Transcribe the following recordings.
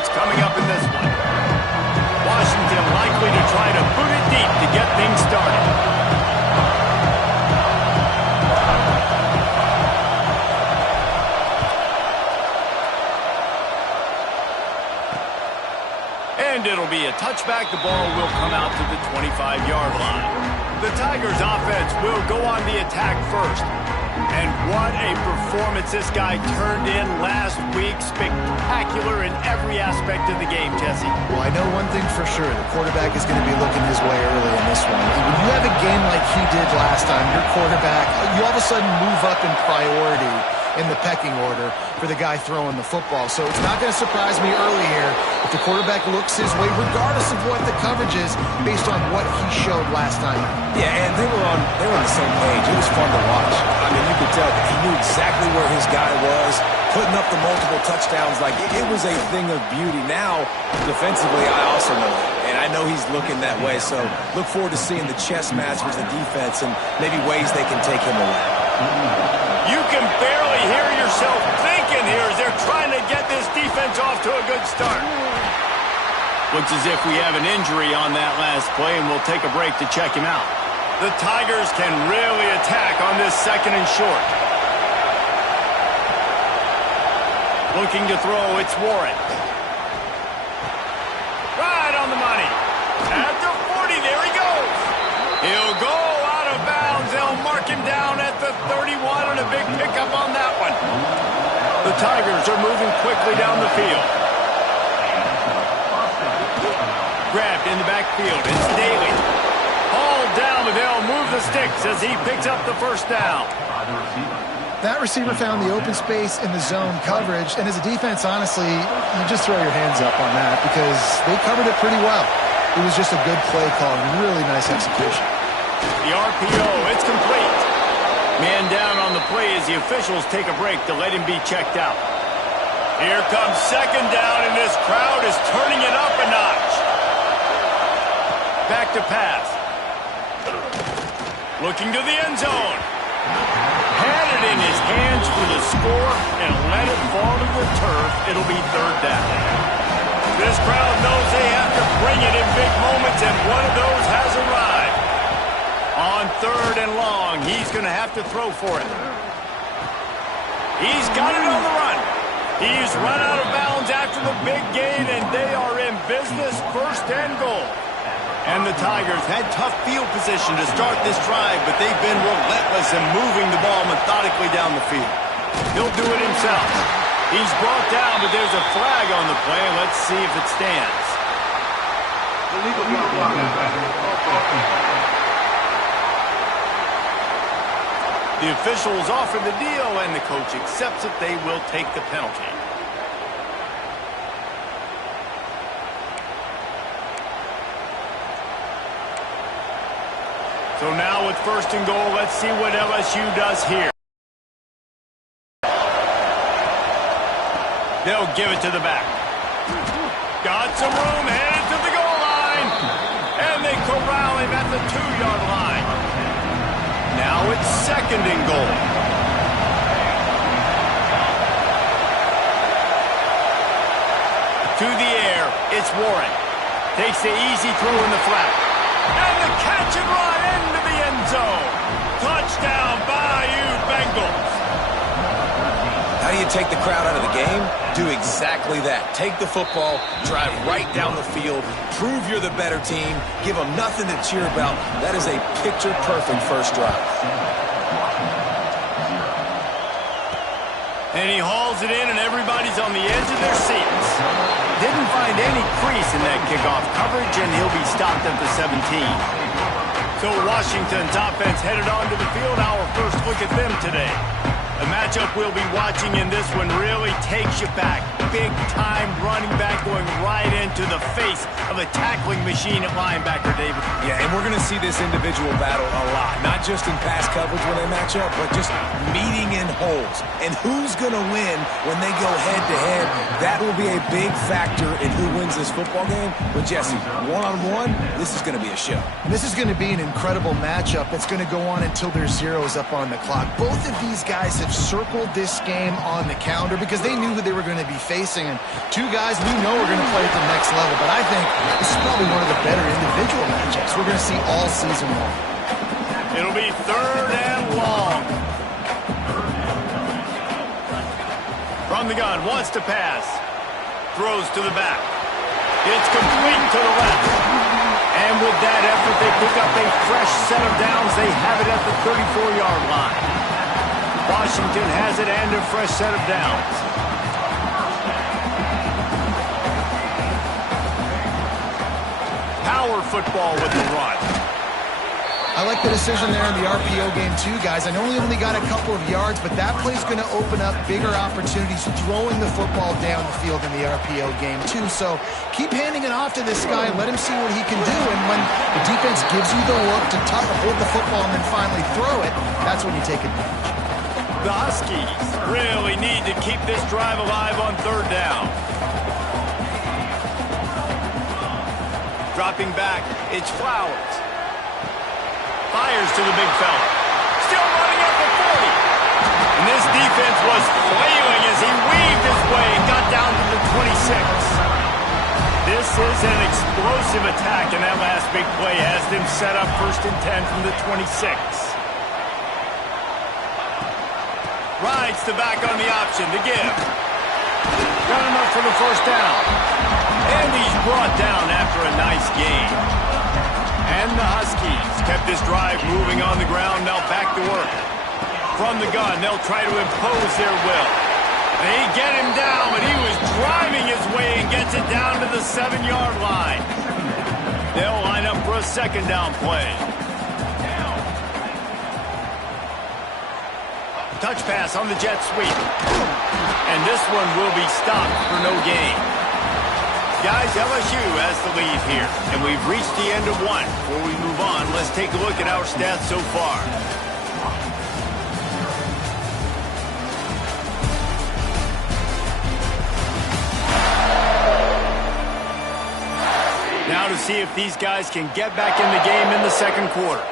points coming up in this one. Washington likely to try to boot it deep to get things started. And it'll be a touchback. The ball will come out to the 25-yard line. The Tigers offense will go on the attack first. And what a performance this guy turned in last week. Spectacular in every aspect of the game, Jesse. Well, I know one thing for sure. The quarterback is going to be looking his way early in this one. When you have a game like he did last time, your quarterback, you all of a sudden move up in priority in the pecking order for the guy throwing the football. So it's not going to surprise me early here if the quarterback looks his way, regardless of what the coverage is, based on what he showed last time. Yeah, and they were on the same page. It was fun to watch. I mean, you could tell that he knew exactly where his guy was, putting up the multiple touchdowns. Like, it was a thing of beauty. Now, defensively, I also know that. And I know he's looking that way. So look forward to seeing the chess match with the defense and maybe ways they can take him away. You can barely hear yourself thinking here as they're trying to get this defense off to a good start. Looks as if we have an injury on that last play, and we'll take a break to check him out. The Tigers can really attack on this second and short. Looking to throw, it's Warren. Right on the money. At the 40, there he goes. He'll go out of bounds. They'll mark him down at the 31, and a big pickup on that one. The Tigers are moving quickly down the field. Grabbed in the backfield. It's Daly. Hauled down, but they'll move the sticks as he picks up the first down. That receiver found the open space in the zone coverage, and as a defense, honestly, you just throw your hands up on that because they covered it pretty well. It was just a good play call and really nice execution. The RPO, it's complete. Man down on the play as the officials take a break to let him be checked out. Here comes second down, and this crowd is turning it up a notch. Back to pass. Looking to the end zone. Had it in his hands for the score and let it fall to the turf. It'll be third down. This crowd knows they have to bring it in big moments, and one of those has arrived. On third and long, he's going to have to throw for it. He's got it on the run. He's run out of bounds after the big gain, and they are in business, first and goal. And the Tigers had tough field position to start this drive, but they've been relentless in moving the ball methodically down the field. He'll do it himself. He's brought down, but there's a flag on the play. Let's see if it stands. The officials offer the deal, and the coach accepts it. They will take the penalty. So now with first and goal, let's see what LSU does here. They'll give it to the back. Got some room, headed to the goal line. And they corral him at the 2-yard line. Now it's second and goal. To the air, it's Warren. Takes the easy throw in the flat. And the catch and run into the end zone. Touchdown, Bayou Bengals. How do you take the crowd out of the game? Do exactly that. Take the football, drive right down the field, prove you're the better team, give them nothing to cheer about. That is a picture-perfect first drive. And he hauls it in, and everybody's on the edge of their seats. Didn't find any crease in that kickoff coverage, and he'll be stopped at the 17. So Washington's offense headed onto the field. Our first look at them today. The matchup we'll be watching in this one really takes you back. Big-time running back going right into the face of a tackling machine at linebacker, David. Yeah, and we're going to see this individual battle a lot, not just in pass coverage when they match up, but just meeting in holes. And who's going to win when they go head-to-head? That will be a big factor in who wins this football game. But, Jesse, one-on-one, this is going to be a show. And this is going to be an incredible matchup that's going to go on until there's zeros up on the clock. Both of these guys have circled this game on the calendar because they knew who they were going to be facing. And two guys we know are going to play at the next level. But I think this is probably one of the better individual matchups we're going to see all season long. It'll be 3rd and long. From the gun, wants to pass. Throws to the back. It's complete to the left. And with that effort, they pick up a fresh set of downs. They have it at the 34-yard line. Washington has it and a fresh set of downs. Power football with the run. I like the decision there in the RPO game too, guys. I know he only got a couple of yards, but that play's going to open up bigger opportunities throwing the football down the field in the RPO game too. So keep handing it off to this guy and let him see what he can do. And when the defense gives you the look to hold the football and then finally throw it, that's when you take advantage. The Huskies really need to keep this drive alive on 3rd down. Dropping back, it's Flowers. Fires to the big fella. Still running at the 40. And this defense was flailing as he weaved his way and got down to the 26. This is an explosive attack, and that last big play has them set up 1st and 10 from the 26. Rides the back on the option to give. Got enough for the 1st down. And he's brought down after a nice gain. And the Huskies kept this drive moving on the ground, now back to work. From the gun, they'll try to impose their will. They get him down, but he was driving his way and gets it down to the 7-yard line. They'll line up for a 2nd down play. Touch pass on the jet sweep. And this one will be stopped for no gain. Guys, LSU has the lead here, and we've reached the end of one. Before we move on, let's take a look at our stats so far. Now to see if these guys can get back in the game in the 2nd quarter.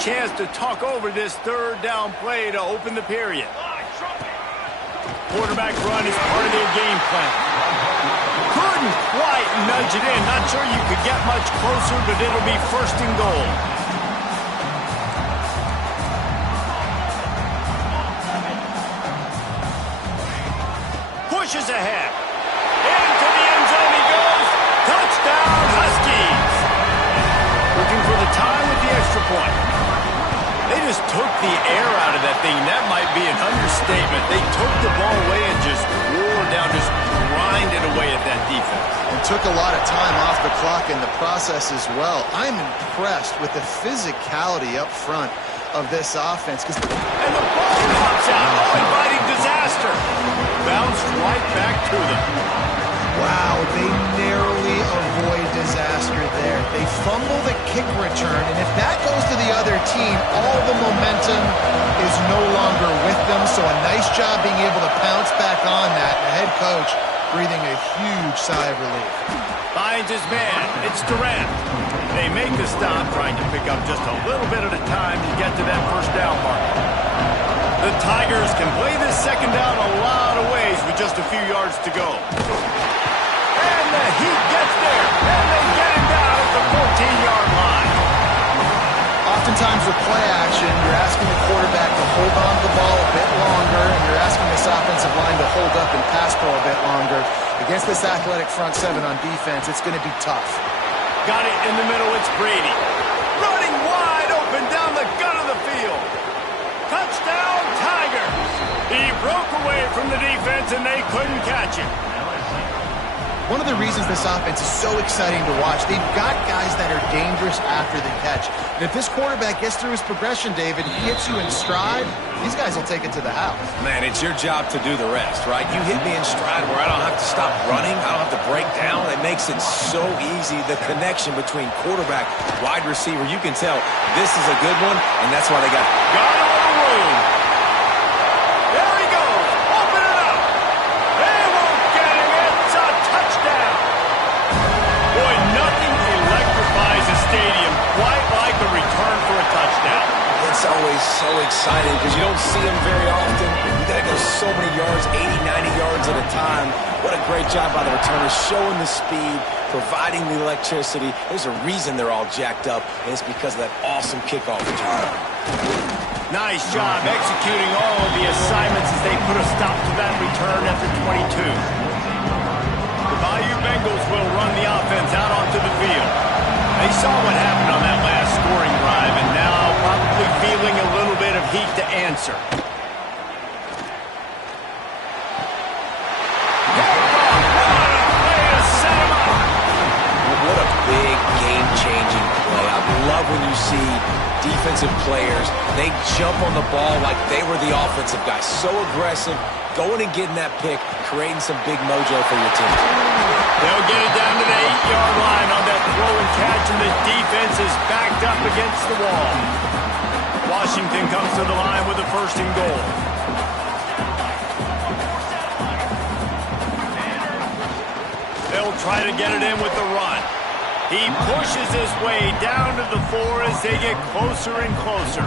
Chance to talk over this 3rd down play to open the period. Quarterback run is part of their game plan. Couldn't quite nudge it in. Not sure you could get much closer, but it'll be 1st and goal. Pushes ahead. Into the end zone he goes. Touchdown, Huskies. Looking for the tie with the extra point. They just took the air out of that thing. That might be an understatement. They took the ball away and just wore down, just grinded away at that defense. And took a lot of time off the clock in the process as well. I'm impressed with the physicality up front of this offense. And the ball pops out. Oh, inviting disaster. Bounced right back to them. Wow, they narrowly avoid disaster there. They fumble the kick return, and if that goes to the other team, all the momentum is no longer with them. So a nice job being able to pounce back on that. The head coach breathing a huge sigh of relief. Finds his man. It's Durant. They make the stop, trying to pick up just a little bit at a time to get to that 1st down mark. The Tigers can play this 2nd down a lot of ways with just a few yards to go. And the Heat gets there, and they get him down at the 14-yard line. Oftentimes with play action, you're asking the quarterback to hold on to the ball a bit longer, and you're asking this offensive line to hold up and pass pro a bit longer. Against this athletic front 7 on defense, it's going to be tough. Got it in the middle, it's Brady. Running wide open down the gut of the field. Touchdown, Tigers! He broke away from the defense, and they couldn't catch him. One of the reasons this offense is so exciting to watch, they've got guys that dangerous after the catch. And if this quarterback gets through his progression, David, he hits you in stride, these guys will take it to the house. Man, it's your job to do the rest, right? You hit me in stride where I don't have to stop running. I don't have to break down. It makes it so easy. The connection between quarterback, wide receiver, you can tell this is a good one, and that's why they got room. There he goes. Open it up. They won't get him. It's a touchdown. Boy, nothing electrifies a stadium quite like a return for a touchdown. It's always so exciting because you don't see them very often. You got to go so many yards, 80, 90 yards at a time. What a great job by the returners, showing the speed, providing the electricity. There's a reason they're all jacked up, and it's because of that awesome kickoff return. Nice job executing all of the assignments as they put a stop to that return after 22. The Bayou Bengals will run the offense out onto the field. They saw what happened on that last scoring drive, and now probably feeling a little bit of heat to answer. What a big game-changing play. I love when you see defensive players, they jump on the ball like they were the offensive guys. So aggressive, going and getting that pick, creating some big mojo for your team. They'll get it down to the 8-yard line on that throw and catch, and the defense is backed up against the wall. Washington comes to the line with a 1st and goal. They'll try to get it in with the run. He pushes his way down to the 4 as they get closer and closer.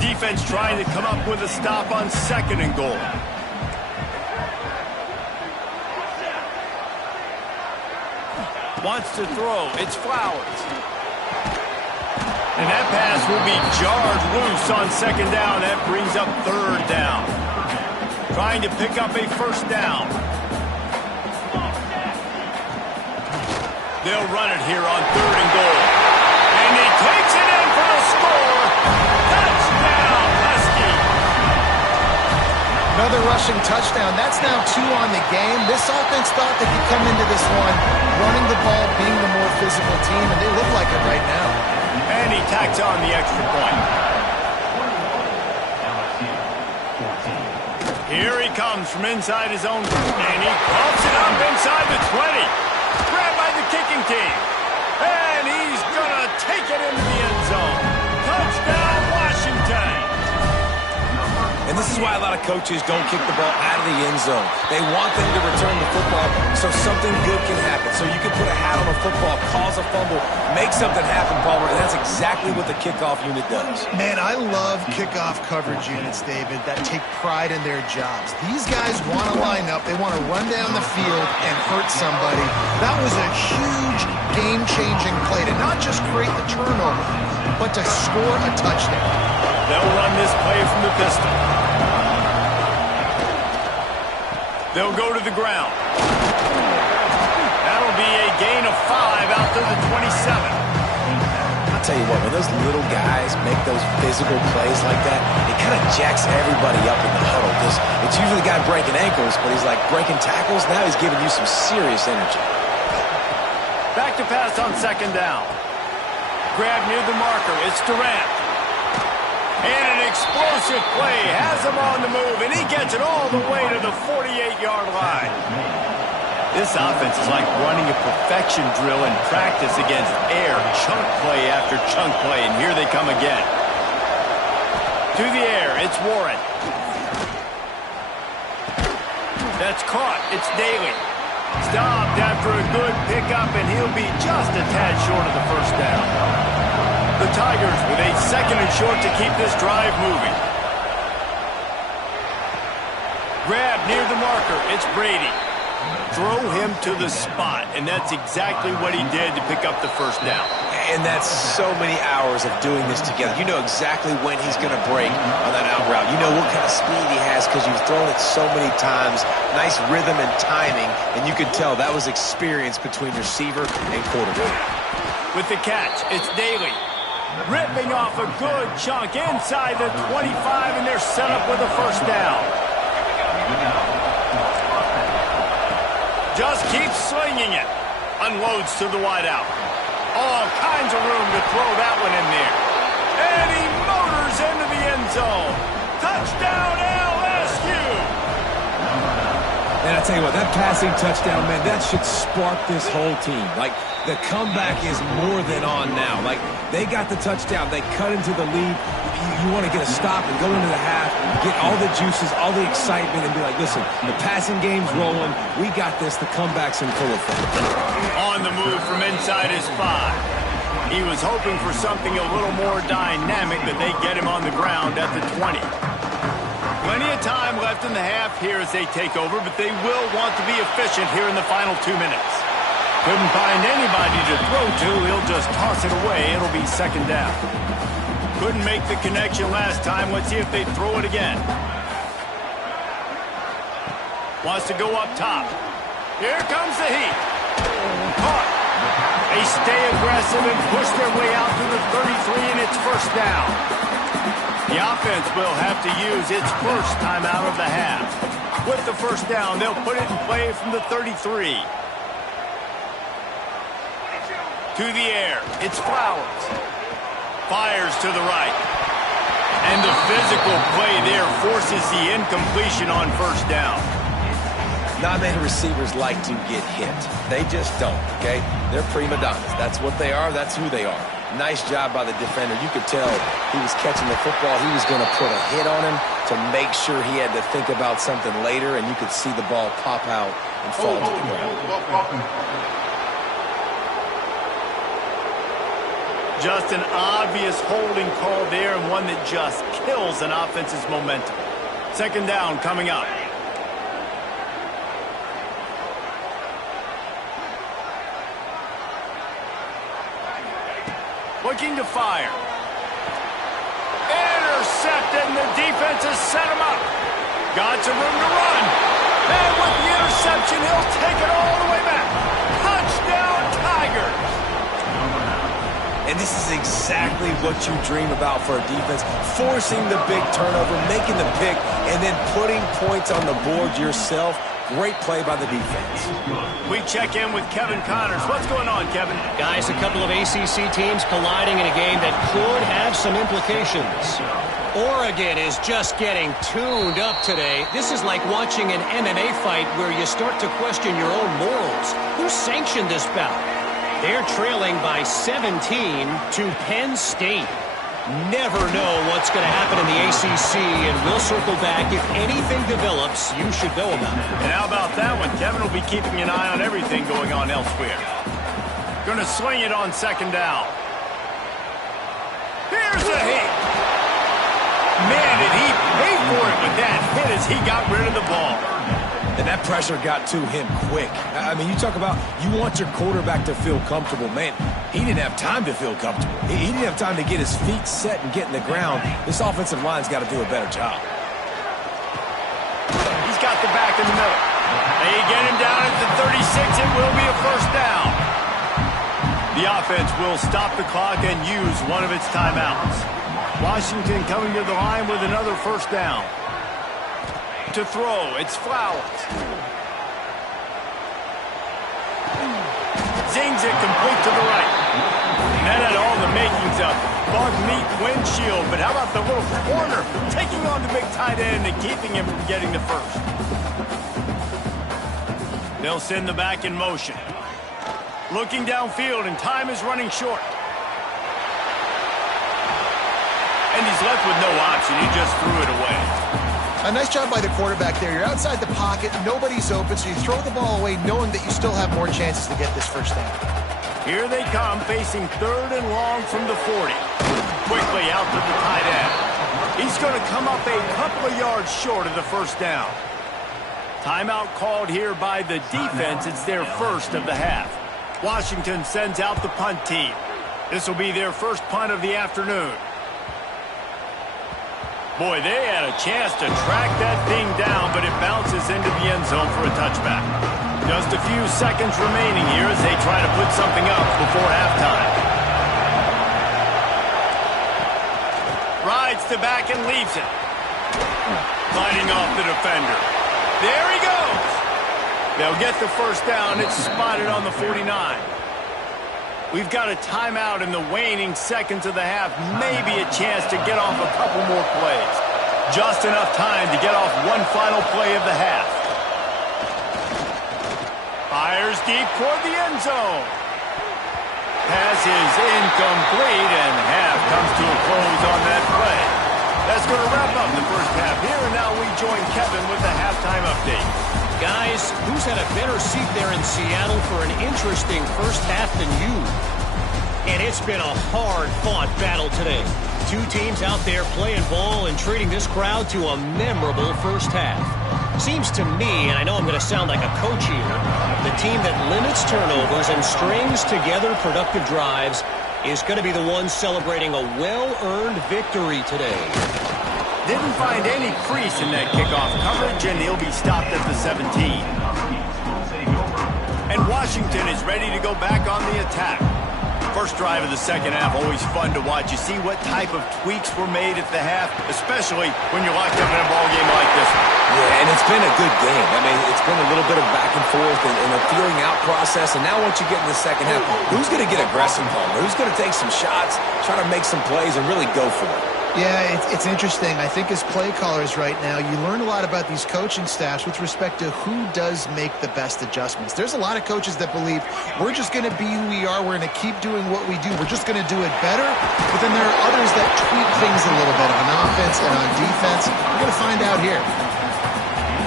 Defense trying to come up with a stop on 2nd and goal. Wants to throw. It's Flowers. And that pass will be jarred loose on 2nd down. That brings up 3rd down. Trying to pick up a 1st down. They'll run it here on 3rd and goal. And he takes it in for the score. Touchdown, Husky. Another rushing touchdown. That's now 2 on the game. This offense thought they could come into this one running the ball, being the more physical team, and they look like it right now. And he tacks on the extra point. Here he comes from inside his own, and he pumps it up inside the 20. Grabbed by the kicking team. And he's going to take it into the end zone. Touchdown, Washington. And this is why a lot of coaches don't kick the ball out of the end zone. They want them to return the football so something good can happen. So you can put a hat on a football, cause a fumble, make something happen, Palmer, and that's exactly what the kickoff unit does. Man, I love kickoff coverage units, David, that take pride in their jobs. These guys want to line up. They want to run down the field and hurt somebody. That was a huge game-changing play to not just create the turnover, but to score a touchdown. They'll run this play from the pistol. They'll go to the ground. That'll be a gain of 5 out to the 27. I'll tell you what, when those little guys make those physical plays like that, it kind of jacks everybody up in the huddle because it's usually the guy breaking ankles, but he's like breaking tackles. Now he's giving you some serious energy. Back to pass on 2nd down. Grab near the marker. It's Durant. And an explosive play has him on the move, and he gets it all the way to the 48-yard line. This offense is like running a perfection drill in practice against air, chunk play after chunk play, and here they come again. To the air, it's Warren. That's caught. It's Daly. Stopped after a good pickup, and he'll be just a tad short of the 1st down. The Tigers with a 2nd and short to keep this drive moving. Grab near the marker. It's Brady. Throw him to the spot, and that's exactly what he did to pick up the 1st down. And that's so many hours of doing this together. You know exactly when he's going to break on that out route. You know what kind of speed he has because you've thrown it so many times. Nice rhythm and timing, and you could tell that was experience between receiver and quarterback. With the catch, it's Daly. Ripping off a good chunk inside the 25, and they're set up with a 1st down. Just keeps slinging it. Unloads to the wideout. All kinds finds a room to throw that one in there. And he motors into the end zone. Touchdown, LSU! And I tell you what, that passing touchdown, man, that should spark this whole team. Like, the comeback is more than on now. Like, they got the touchdown. They cut into the lead. You want to get a stop and go into the half, get all the juices, all the excitement, and be like, listen, the passing game's rolling. We got this. The comeback's in full effect. On the move from inside his 5. He was hoping for something a little more dynamic, that they get him on the ground at the 20. Plenty of time left in the half here as they take over, but they will want to be efficient here in the final 2 minutes. Couldn't find anybody to throw to. He'll just toss it away. It'll be second down. Couldn't make the connection last time. Let's see if they throw it again. Wants to go up top. Here comes the heat. Caught. They stay aggressive and push their way out to the 33, and it's first down. The offense will have to use its first timeout of the half. With the first down, they'll put it in play from the 33. To the air, it's Flowers. Fires to the right. And the physical play there forces the incompletion on first down. Not many receivers like to get hit. They just don't, okay? They're prima donnas. That's what they are. That's who they are. Nice job by the defender. You could tell he was catching the football. He was going to put a hit on him to make sure he had to think about something later, and you could see the ball pop out and fall to the ground. Just an obvious holding call there, and one that just kills an offense's momentum. Second down coming up. Looking to fire. Intercepted, and the defense has set him up. Got some room to run. And with the interception, he'll take it all the way back. Touchdown, Tigers. And this is exactly what you dream about for a defense. Forcing the big turnover, making the pick, and then putting points on the board yourself. Great play by the defense. We check in with Kevin Connors. What's going on, Kevin? Guys, a couple of ACC teams colliding in a game that could have some implications. Oregon is just getting tuned up today. This is like watching an MMA fight where you start to question your own morals. Who sanctioned this bout? They're trailing by 17 to Penn State. Never know what's going to happen in the ACC, and we'll circle back. If anything develops, you should know about it. And how about that one? Kevin will be keeping an eye on everything going on elsewhere. Going to swing it on second down. Here's a hit. Man, did he pay for it with that hit as he got rid of the ball. And that pressure got to him quick. I mean, you talk about you want your quarterback to feel comfortable. Man, he didn't have time to feel comfortable. He didn't have time to get his feet set and get in the ground. This offensive line's got to do a better job. He's got the back in the middle. They get him down at the 36. It will be a first down. The offense will stop the clock and use one of its timeouts. Washington coming to the line with another first down. To throw, it's Flowers. Zings it complete to the right. And that had all the makings of bug meat windshield, but how about the little corner taking on the big tight end and keeping him from getting the first? They'll send the back in motion. Looking downfield, and time is running short. And he's left with no option. He just threw it away. A nice job by the quarterback there. You're outside the pocket, nobody's open, so you throw the ball away knowing that you still have more chances to get this first down. Here they come, facing third and long from the 40. Quickly out to the tight end. He's going to come up a couple of yards short of the first down. Timeout called here by the defense. It's their first of the half. Washington sends out the punt team. This will be their first punt of the afternoon. Boy, they had a chance to track that thing down, but it bounces into the end zone for a touchback. Just a few seconds remaining here as they try to put something up before halftime. Rides the back and leaves it. Fighting off the defender. There he goes. They'll get the first down. It's spotted on the 49. We've got a timeout in the waning seconds of the half. Maybe a chance to get off a couple more plays. Just enough time to get off one final play of the half. Fires deep toward the end zone. Pass is incomplete, and half comes to a close on that play. That's going to wrap up the first half here, and now we join Kevin with the halftime update. Guys, who's had a better seat there in Seattle for an interesting first half than you? And it's been a hard-fought battle today. Two teams out there playing ball and treating this crowd to a memorable first half. Seems to me, and I know I'm going to sound like a coach here, the team that limits turnovers and strings together productive drives is going to be the one celebrating a well-earned victory today. Didn't find any crease in that kickoff coverage, and he'll be stopped at the 17. And Washington is ready to go back on the attack. First drive of the second half, always fun to watch. You see what type of tweaks were made at the half, especially when you're locked up in a ball game like this one. Yeah, and it's been a good game. I mean, it's been a little bit of back and forth and a feeling out process. And now once you get in the second half, who's going to get aggressive, Palmer? Who's going to take some shots, try to make some plays, and really go for it? Yeah, it's interesting. I think as play callers right now, you learn a lot about these coaching staffs with respect to who does make the best adjustments. There's a lot of coaches that believe we're just going to be who we are. We're going to keep doing what we do. We're just going to do it better. But then there are others that tweak things a little bit on offense and on defense. We're going to find out here.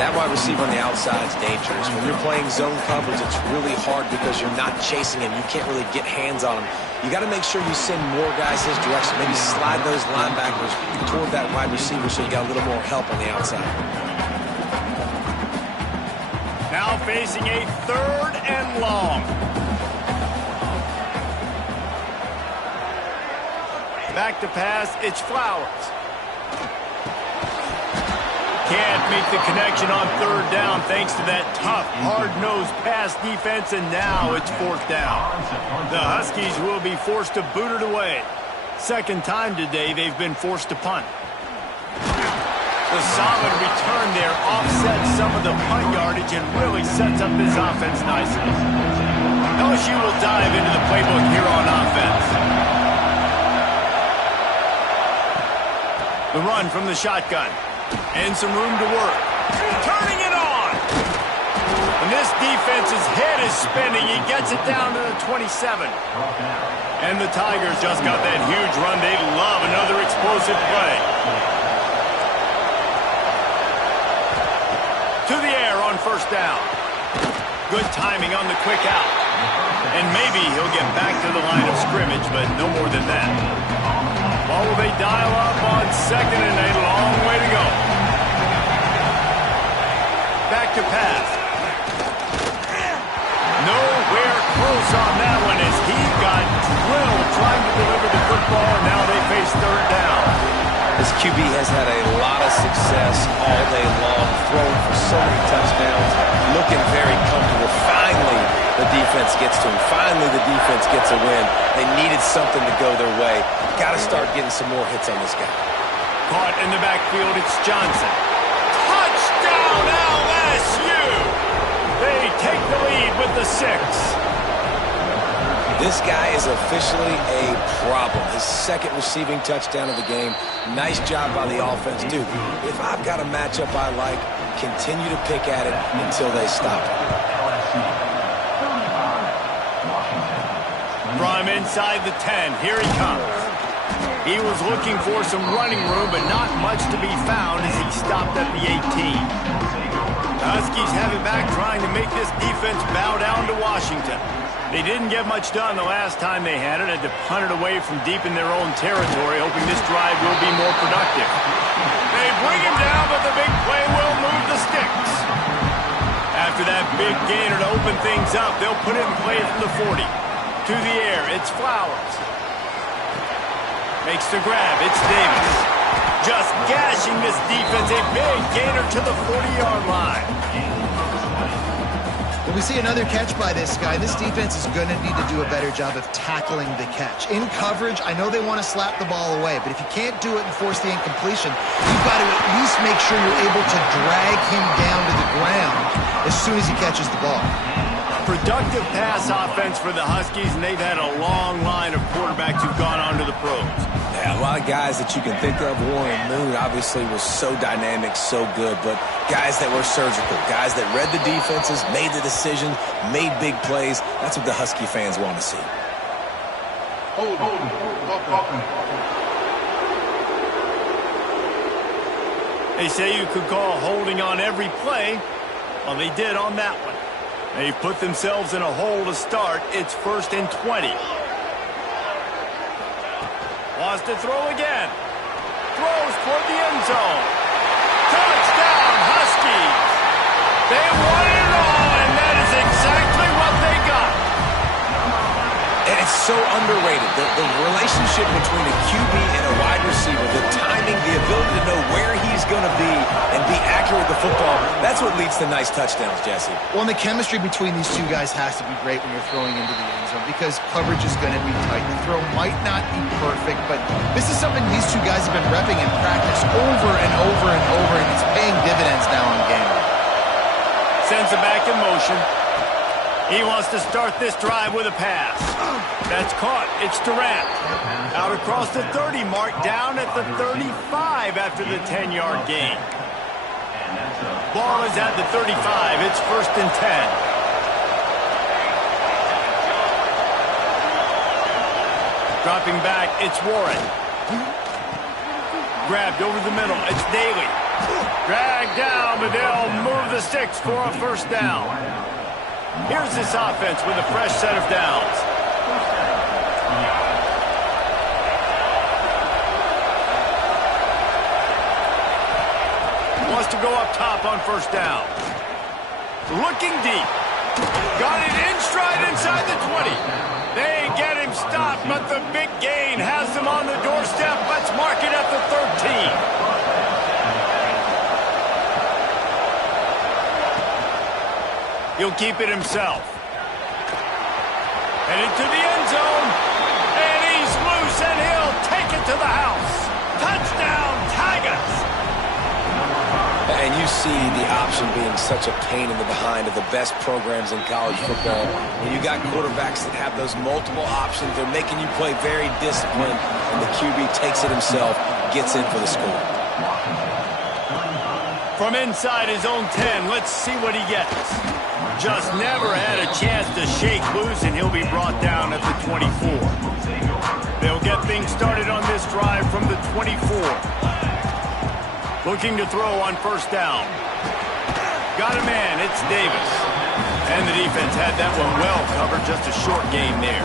That wide receiver on the outside is dangerous. When you're playing zone coverage, it's really hard because you're not chasing him. You can't really get hands on him. You got to make sure you send more guys his direction. Maybe slide those linebackers toward that wide receiver so you got a little more help on the outside. Now facing a 3rd and long. Back to pass, it's Flowers. Can't make the connection on 3rd down thanks to that tough, hard-nosed pass defense, and now it's 4th down. The Huskies will be forced to boot it away. Second time today they've been forced to punt. The solid return there offsets some of the punt yardage and really sets up this offense nicely. LSU will dive into the playbook here on offense. The run from the shotgun. And some room to work. Turning it on! And this defense's head is spinning. He gets it down to the 27. And the Tigers just got that huge run. They love another explosive play. To the air on 1st down. Good timing on the quick out. And maybe he'll get back to the line of scrimmage, but no more than that. Or will they dial up on 2nd and a long way to go? Back to pass. Nowhere close on that one as he got drilled trying to deliver the football, and now they face 3rd down. This QB has had a lot of success all day long, throwing for so many touchdowns, looking very comfortable. Finally, the defense gets to him. Finally, the defense gets a win. They needed something to go their way. Got to start getting some more hits on this guy. Caught in the backfield, it's Johnson. Touchdown, LSU! They take the lead with the 6. This guy is officially a problem. His 2nd receiving touchdown of the game. Nice job by the offense. Dude, if I've got a matchup I like, continue to pick at it until they stop it. From inside the 10, here he comes. He was looking for some running room, but not much to be found as he stopped at the 18. The Huskies have it back, trying to make this defense bow down to Washington. They didn't get much done the last time they had it, had to punt it away from deep in their own territory, hoping this drive will be more productive. They bring him down, but the big play will move the sticks. After that big gainer to open things up, they'll put it in play from the 40. To the air, it's Flowers. Makes the grab, it's Davis. Just gashing this defense, a big gainer to the 40-yard line. When we see another catch by this guy, this defense is going to need to do a better job of tackling the catch. In coverage, I know they want to slap the ball away, but if you can't do it and force the incompletion, you've got to at least make sure you're able to drag him down to the ground as soon as he catches the ball. productive pass offense for the Huskies, and they've had a long line of quarterbacks who've gone on to the pros. Yeah, a lot of guys that you can think of. Warren Moon obviously was so dynamic, so good, but guys that were surgical, guys that read the defenses, made the decisions, made big plays. That's what the Husky fans want to see. They say you could call holding on every play. Well, they did on that one. They've put themselves in a hole to start. It's 1st and 20. Wants to throw again. Throws toward the end zone. Touchdown, Huskies. They won it all, and that is exactly what they got. And it's so underrated. The relationship between a QB and a wide receiver, the timing, the ability to know where he's going to be and be accurate with the football, that's what leads to nice touchdowns, Jesse. Well, and the chemistry between these two guys has to be great when you're throwing into the end zone because coverage is going to be tight. The throw might not be perfect, but this is something these two guys have been repping in practice over and over and over, and it's paying dividends now in game. Sends it back in motion. He wants to start this drive with a pass. That's caught. It's Durant. Out across the 30 mark, down at the 35 after the 10-yard gain. Ball is at the 35. It's 1st and 10. Dropping back, it's Warren. Grabbed over the middle. It's Daly. Dragged down, but they'll move the sticks for a 1st down. Here's this offense with a fresh set of downs. Wants to go up top on 1st down. Looking deep. Got it in stride inside the 20. They get him stopped, but the big gain has them on the doorstep. Let's mark it at the 13. He'll keep it himself. Headed to the end zone. And he's loose, and he'll take it to the house. Touchdown, Tigers! And you see the option being such a pain in the behind of the best programs in college football. When you got quarterbacks that have those multiple options, they're making you play very disciplined, and the QB takes it himself, gets in for the score. From inside his own 10, let's see what he gets. Just never had a chance to shake loose, and he'll be brought down at the 24. They'll get things started on this drive from the 24. Looking to throw on 1st down. Got a man, it's Davis. And the defense had that one well covered, just a short game there.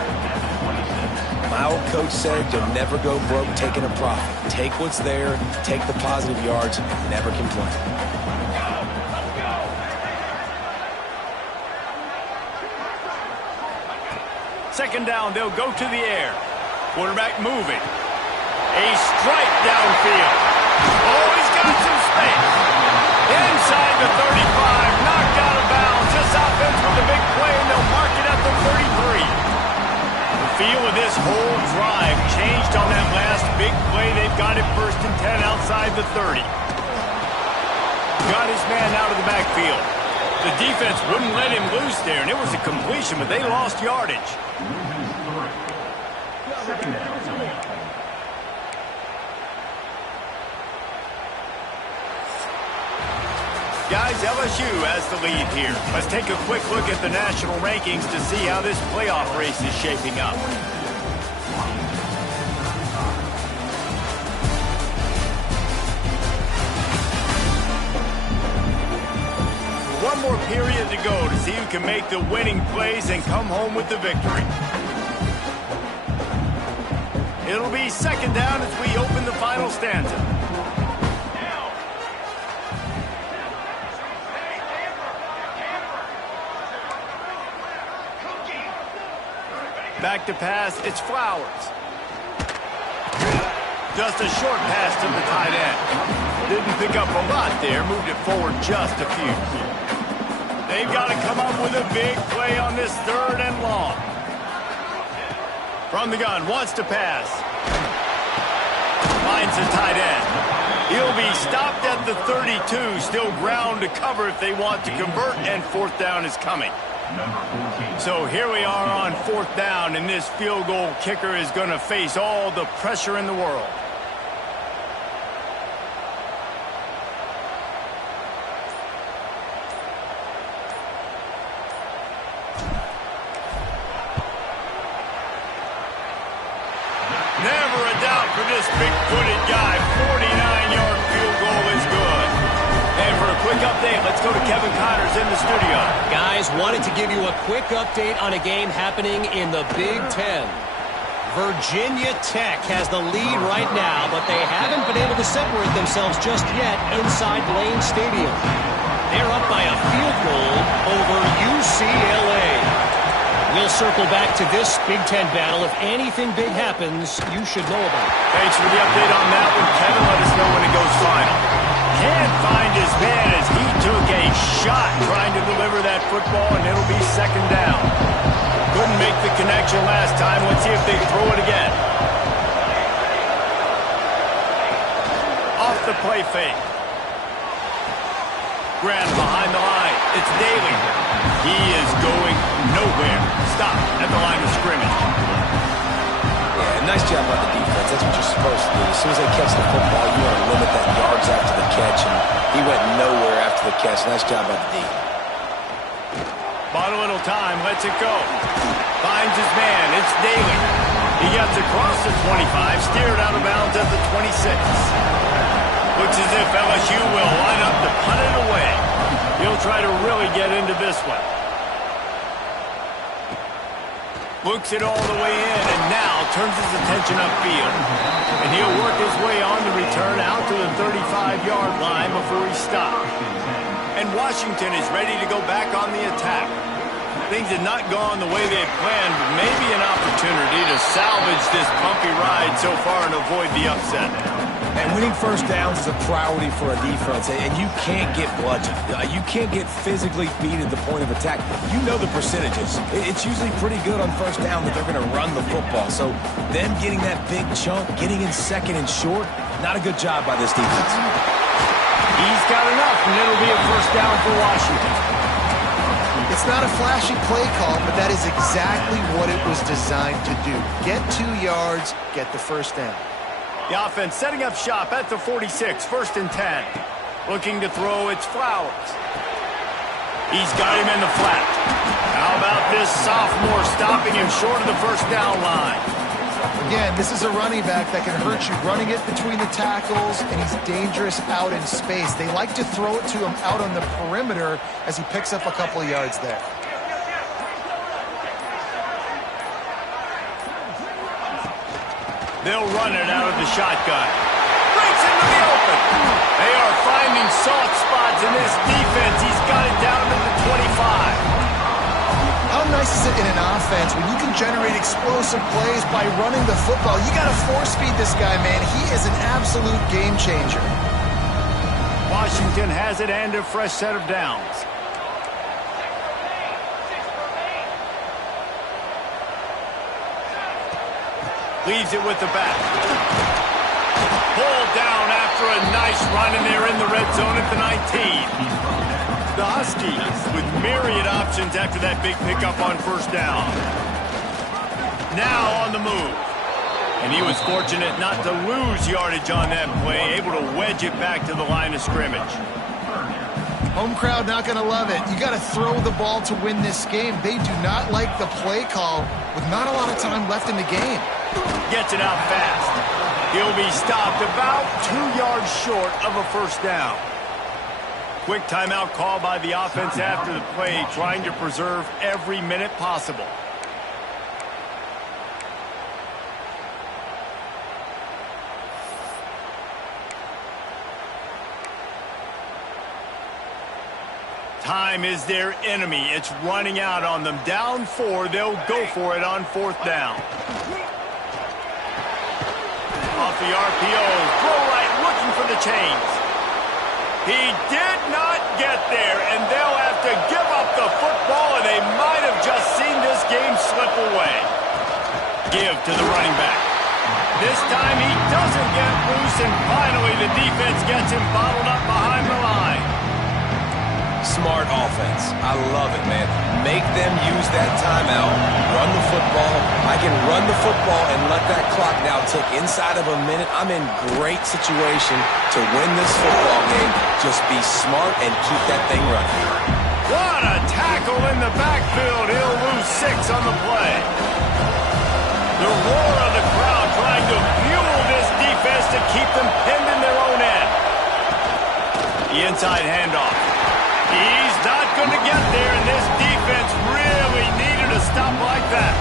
My old coach said you'll never go broke taking a profit. Take what's there, take the positive yards, and never complain. 2nd down, they'll go to the air. Quarterback moving. A strike downfield. Oh, he's got some space. Inside the 35, knocked out of bounds. This offense with the big play, and they'll mark it at the 33. The feel of this whole drive changed on that last big play. They've got it 1st and 10 outside the 30. Got his man out of the backfield. The defense wouldn't let him loose there, and it was a completion, but they lost yardage. Guys, LSU has the lead here. Let's take a quick look at the national rankings to see how this playoff race is shaping up. One more period to go to see who can make the winning plays and come home with the victory. It'll be 2nd down as we open the final stanza. Back to pass, it's Flowers. Just a short pass to the tight end. Didn't pick up a lot there, moved it forward just a few. They've got to come up with a big play on this 3rd and long. From the gun, wants to pass. Finds the tight end. He'll be stopped at the 32, still ground to cover if they want to convert, and 4th down is coming. So here we are on 4th down, and this field goal kicker is going to face all the pressure in the world. Never a doubt for this big-footed guy. 49-yard field goal is good. And for a quick update, let's go to Kevin Connors in the studio. Guys, wanted to give you a quick update on a game happening in the Big Ten. Virginia Tech has the lead right now, but they haven't been able to separate themselves just yet inside Lane Stadium. They're up by a field goal over UCLA. We'll circle back to this Big Ten battle. If anything big happens, you should know about it. Thanks for the update on that one, Kevin. Let us know when it goes final. Can't find his man as he took a shot trying to deliver that football, and it'll be 2nd down. Couldn't make the connection last time. Let's see if they throw it again. Off the play fake. Grant behind the line. It's Daly. He is going nowhere. Stop at the line of scrimmage. Yeah, nice job by the defense. That's what you're supposed to do. As soon as they catch the football, you want to limit that yards after the catch, and he went nowhere after the catch. Nice job by the D. Bought a little time, lets it go. Finds his man, it's Daly. He gets across the 25, steered out of bounds at the 26. Looks as if LSU will line up to punt it away. He'll try to really get into this one. Looks it all the way in, and now turns his attention upfield. And he'll work his way on the return out to the 35-yard line before he stops. And Washington is ready to go back on the attack. Things had not gone the way they had planned, but maybe an opportunity to salvage this bumpy ride so far and avoid the upset. And winning first downs is a priority for a defense, and you can't get bludgeoned. You can't get physically beat at the point of attack. You know the percentages. It's usually pretty good on first down that they're going to run the football. So them getting that big chunk, getting in 2nd and short, not a good job by this defense. He's got enough, and it'll be a 1st down for Washington. It's not a flashy play call, but that is exactly what it was designed to do. Get 2 yards, get the 1st down. The offense setting up shop at the 46, 1st and 10. Looking to throw, it's Flowers. He's got him in the flat. How about this sophomore stopping him short of the 1st down line? Again, this is a running back that can hurt you running it between the tackles, and he's dangerous out in space. They like to throw it to him out on the perimeter as he picks up a couple of yards there. They'll run it out of the shotgun. Breaks into the open. They are finding soft spots in this defense. He's got it down to the 25. How nice is it in an offense when you can generate explosive plays by running the football? You got to force feed this guy, man. He is an absolute game changer. Washington has it and a fresh set of downs. Leaves it with the back. Pulled down after a nice run, and they're in the red zone at the 19. The Huskies with myriad options after that big pickup on 1st down. Now on the move. And he was fortunate not to lose yardage on that play, able to wedge it back to the line of scrimmage. Home crowd not going to love it. You got to throw the ball to win this game. They do not like the play call with not a lot of time left in the game. Gets it out fast. He'll be stopped about 2 yards short of a 1st down. Quick timeout call by the offense after the play, trying to preserve every minute possible. Time is their enemy. It's running out on them. Down 4, they'll go for it on 4th down. Off the RPO, throw right, looking for the chains. He did not get there, and they'll have to give up the football, and they might have just seen this game slip away. Give to the running back. This time he doesn't get loose, and finally the defense gets him bottled up behind the line. smart offense. I love it, man. Make them use that timeout, run the football. I can run the football and let that clock now tick inside of a minute. I'm in great situation to win this football game. Just be smart and keep that thing running. What a tackle in the backfield. He'll lose 6 on the play. The roar of the crowd trying to fuel this defense to keep them pinned in their own end. The inside handoff. He's not going to get there, and this defense really needed a stop like that.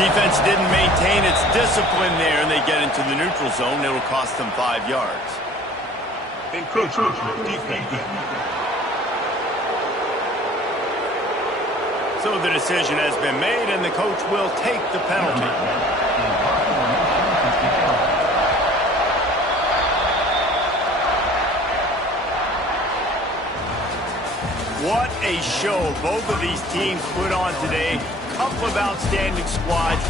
Defense didn't maintain its discipline there, and they get into the neutral zone. It'll cost them 5 yards. Encroachment defense. So the decision has been made, and the coach will take the penalty. What a show both of these teams put on today. Couple of outstanding squads.